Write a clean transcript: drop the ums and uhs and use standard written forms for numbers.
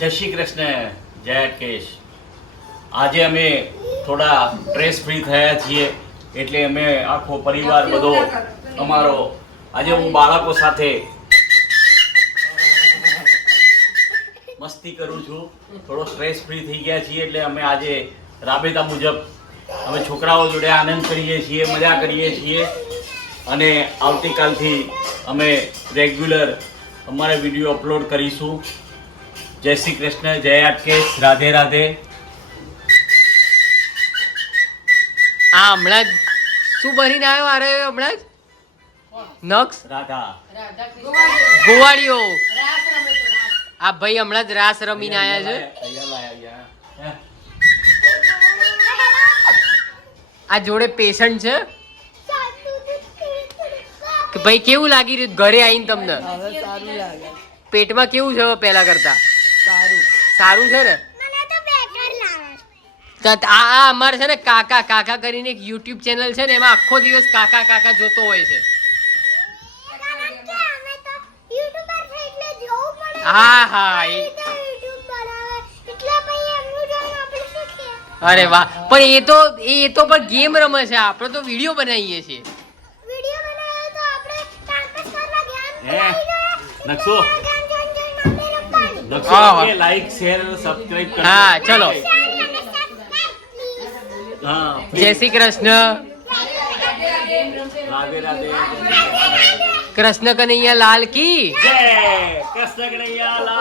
જય શ્રી કૃષ્ણ, જય કેશ. આજે અમે થોડા સ્ટ્રેસ ફ્રી થયા છીએ એટલે અમે આખો પરિવાર બધો અમારો આજે હું બાળકો સાથે મસ્તી કરું છું. થોડો સ્ટ્રેસ ફ્રી થઈ ગયા છીએ એટલે અમે આજે રાબેતા મુજબ અમે છોકરાઓ જોડે આનંદ કરીએ છીએ, મજા કરીએ છીએ અને આવતીકાલથી અમે રેગ્યુલર અમારા વિડીયો અપલોડ કરીશું. જય શ્રી કૃષ્ણ, જય આટકેશ, રાધે રાધે. આ હમણાં જ શું બનીને આવ્યો? આરે હમણાં જ નક્ષ રાધા ગોવાળીઓ આ ભાઈ હમણાં જ રાસ રમીને આવ્યા છે. આ જોડે પેશન્ટ છે કે ભાઈ કેવું લાગી રહ્યું ઘરે આવીને તમને? સારું લાગે. પેટમાં કેવું છે પહેલા કરતા? સારું. સારું છે ને? આ અમારે છે ને કાકા કાકા કરીને એક યુટ્યુબ ચેનલ છે ને એમાં આખો દિવસ કાકા કાકા જોતો હોય છે. હા હા અરે વાહ, પણ એ તો પણ ગેમ રમે છે, આપણે તો વિડીયો બનાવીએ છીએ. નકશો લાઈક શેર સબસ્ક્રાઇબ કરો. હા ચલો, હા, જય શ્રી કૃષ્ણ. રાધે રાધે. કૃષ્ણ કનૈયા લાલ કી જય કૃષ્ણ કનૈયા લાલ